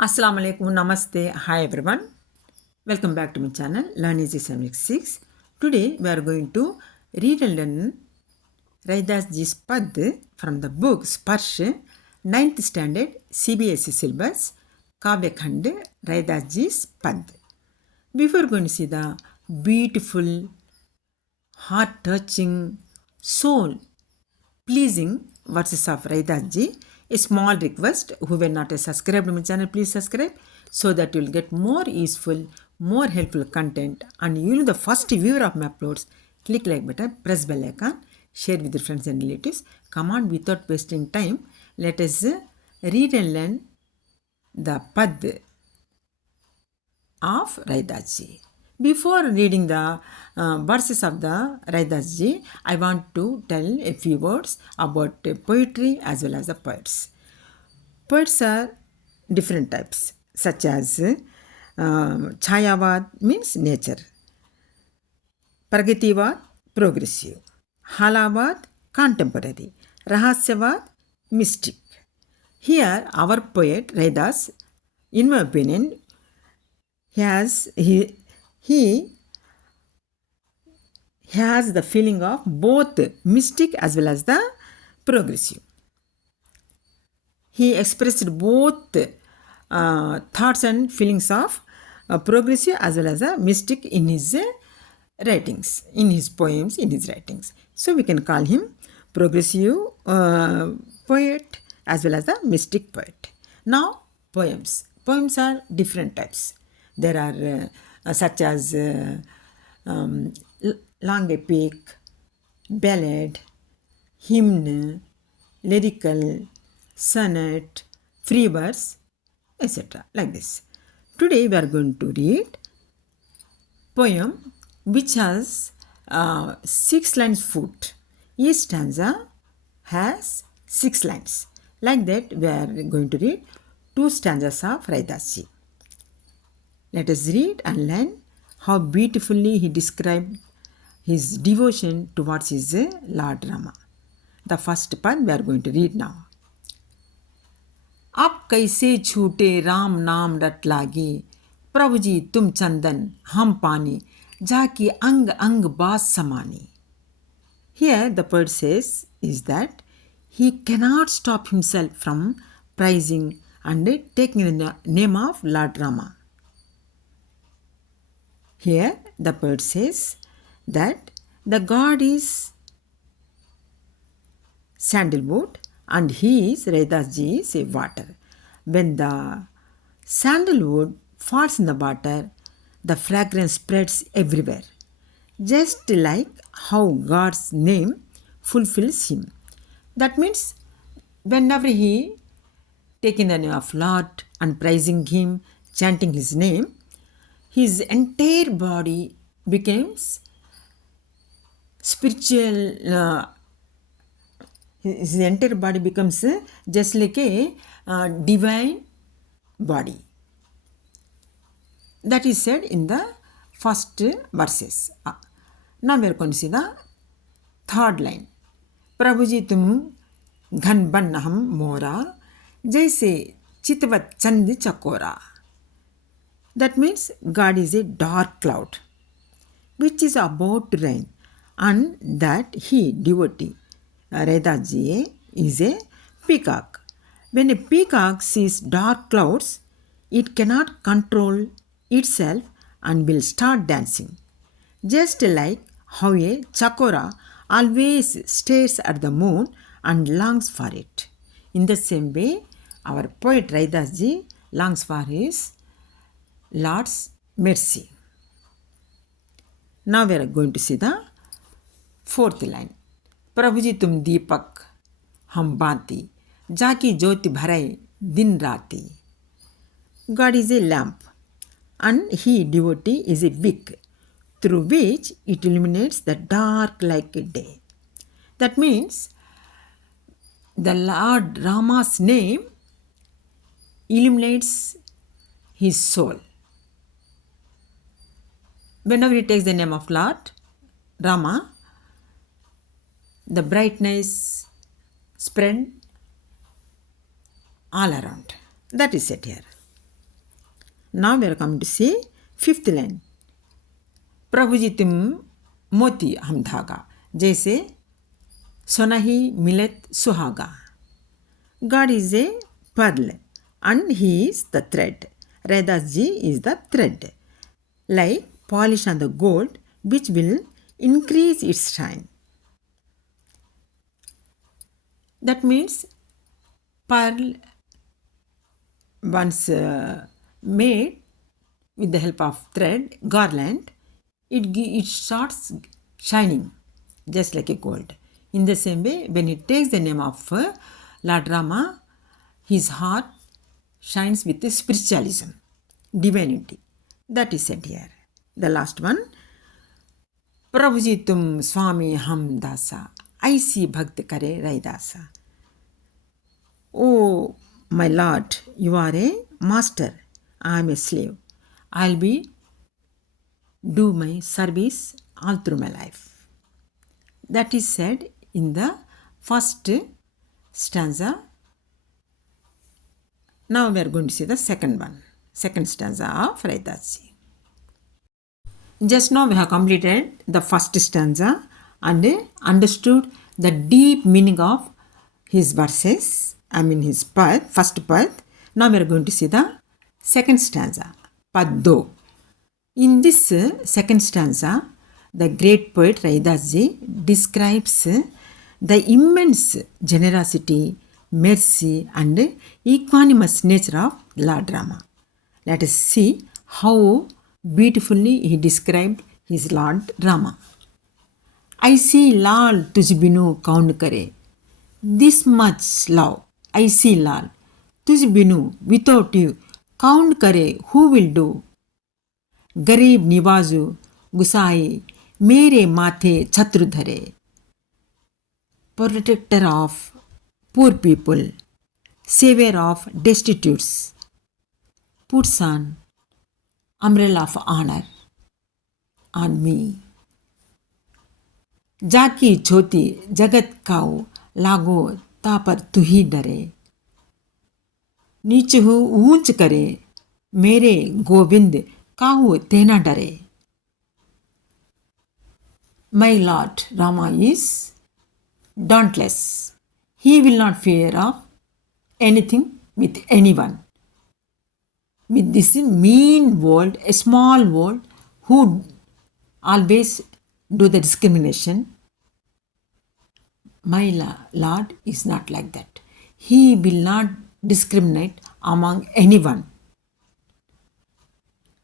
Assalamu alaikum, namaste, hi everyone. Welcome back to my channel, Learn Easy 766. Today we are going to read and learn Raidas Pad from the book Sparsh, 9th standard CBSE Syllabus, Kavya Khand Raidas Pad. Before going to see the beautiful, heart-touching, soul-pleasing verses of Raidas, a small request, who were not subscribed to my channel, please subscribe so that you will get more useful, more helpful content, and you will be the first viewer of my uploads. Click like button, press bell icon, share with your friends and relatives. Come on, without wasting time, let us read and learn the pad of Raidas. Before reading the verses of the Raidas, I want to tell a few words about poetry as well as the poets. Poets are different types, such as Chayavad means nature, Pragativad progressive, Halavad contemporary, Rahasyavad mystic. Here our poet Raidas, in my opinion, he has the feeling of both mystic as well as the progressive. He expressed both thoughts and feelings of progressive as well as a mystic in his writings, in his poems, in his writings. So we can call him progressive poet as well as the mystic poet. Now poems. Poems are different types. There are such as long epic, ballad, hymn, lyrical, sonnet, free verse, etc. like this. Today we are going to read poem which has 6 lines foot. Each stanza has 6 lines. Like that we are going to read 2 stanzas of Raidas. Let us read and learn how beautifully he described his devotion towards his Lord Rama. The first part we are going to read now. अब कैसे छूटे राम नाम रट लागे, प्रभु जी तुम चंदन हम पानी, जाकी अंग अंग बास समानी. Here the poet says is that he cannot stop himself from praising and taking the name of Lord Rama. Here the poet says that the God is sandalwood and he is Raidas ji is a water. When the sandalwood falls in the water, the fragrance spreads everywhere, just like how God's name fulfills him. That means whenever he taking the name of Lord and praising him, chanting his name, his entire body becomes spiritual. His entire body becomes just like a divine body. That is said in the first verses. Now we are going to see the third line. Prabhuji tum ghan ban ham mora, jaise chitvat chand chakora. That means God is a dark cloud which is about to rain, and that he, devotee, Raidas ji, is a peacock. When a peacock sees dark clouds, it cannot control itself and will start dancing. Just like how a chakora always stares at the moon and longs for it. In the same way, our poet Raidas ji longs for his Lord's mercy. Now we are going to see the fourth line. प्रभु जी तुम दीपक हम बाती, जाकी ज्योति भराए दिन राती. God is a lamp and he, devotee, is a wick through which it illuminates the dark like a day. That means the Lord Rama's name illuminates his soul. Whenever he takes the name of Lord Rama, the brightness spread all around. That is said here. Now we are coming to see 5th line. प्रभु जी तुम मोती हम धागा जैसे सोना ही मिलत सुहागा. God is a pearl and he is the thread. Raidas ji is the thread, like polish on the gold which will increase its shine. That means pearl once made with the help of thread, garland, it starts shining just like a gold. In the same way, when it takes the name of Lord Rama, his heart shines with spiritualism, divinity. That is said here. The last one. प्रभु जी तुम स्वामी हम दासा ऐसी भक्त करे रैदासा. Oh, my Lord, you are a master. I am a slave. I'll be do my service all through my life. That is said in the first stanza. Now we are going to see the second one, second stanza of Raidas ji. Just now we have completed the first stanza and understood the deep meaning of his verses, his first path. Now we are going to see the second stanza, Pad 2. In this second stanza, the great poet Raidas ji describes the immense generosity, mercy and equanimous nature of Lord Rama. Let us see how beautifully he described his Lord Rama. I see Lal तुझ बिनु कौन करे. This much love, I see Lal तुझ बिनु, without you, कौन करे, who will do. गरीब निवाजू गुसाई मेरे माथे छत्र धरे. Protector of poor people, savior of destitutes, puts on umbrella of honor on me. जाकी छोटी जगत काऊ लागो तापर तू ही डरे. नीच हूँ ऊंच करे मेरे गोविंद काऊ तेना डरे. My Lord Rama is dauntless. He will not fear of anything with anyone. With this mean world, a small world, who always do the discrimination, my Lord is not like that. He will not discriminate among anyone.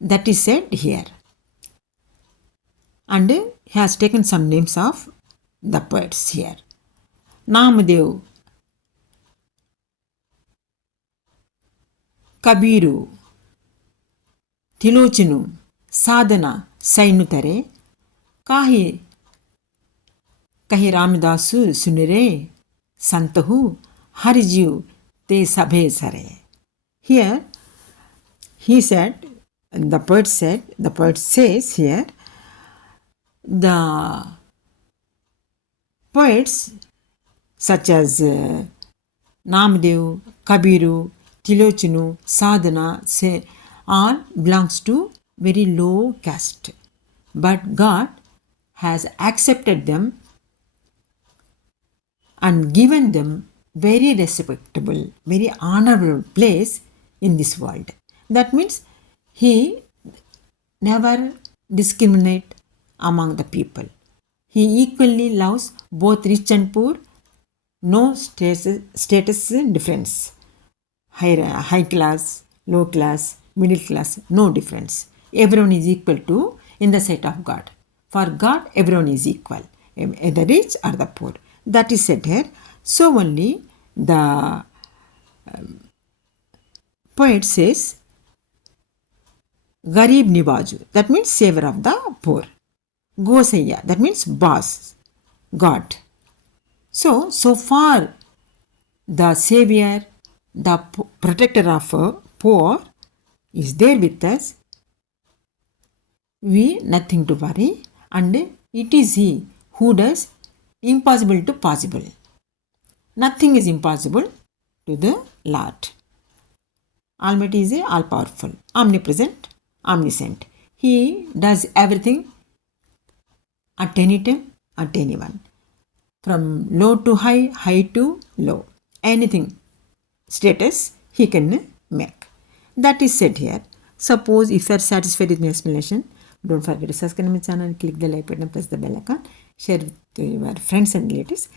That is said here. And he has taken some names of the poets here. Namadev, Kabiru, Tilochinu, Sadhana, Sainutare, Kahi Ramidasu Sunire, Santahu, Hariju, Te Sabhe Sare. Here, he said, the poet says here, the poets such as Namadev, Kabiru, Tilochinu, Sadhana, say all belongs to very low caste. But God has accepted them and given them very respectable, very honorable place in this world. That means he never discriminate among the people. He equally loves both rich and poor, no status difference. High class, low class, middle class, no difference. Everyone is equal to in the sight of God. For God, everyone is equal, the rich or the poor. That is said here. So only the poet says, Garib Nivaju, that means savior of the poor. Gosaya, that means boss, God. So far the savior, the protector of poor is there with us. We nothing to worry, and it is he who does impossible to possible. Nothing is impossible to the Lord. Almighty is a all-powerful, omnipresent, omniscient. He does everything at any time, at anyone. From low to high, high to low. Anything status he can make. That is said here. Suppose if you are satisfied with my explanation, don't forget to subscribe my channel, click the like button, press the bell icon, share with your friends and relatives.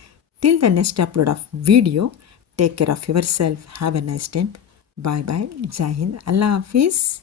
Till the next upload of video, take care of yourself. Have a nice time. Bye bye. Jai Hind. Allah Hafiz.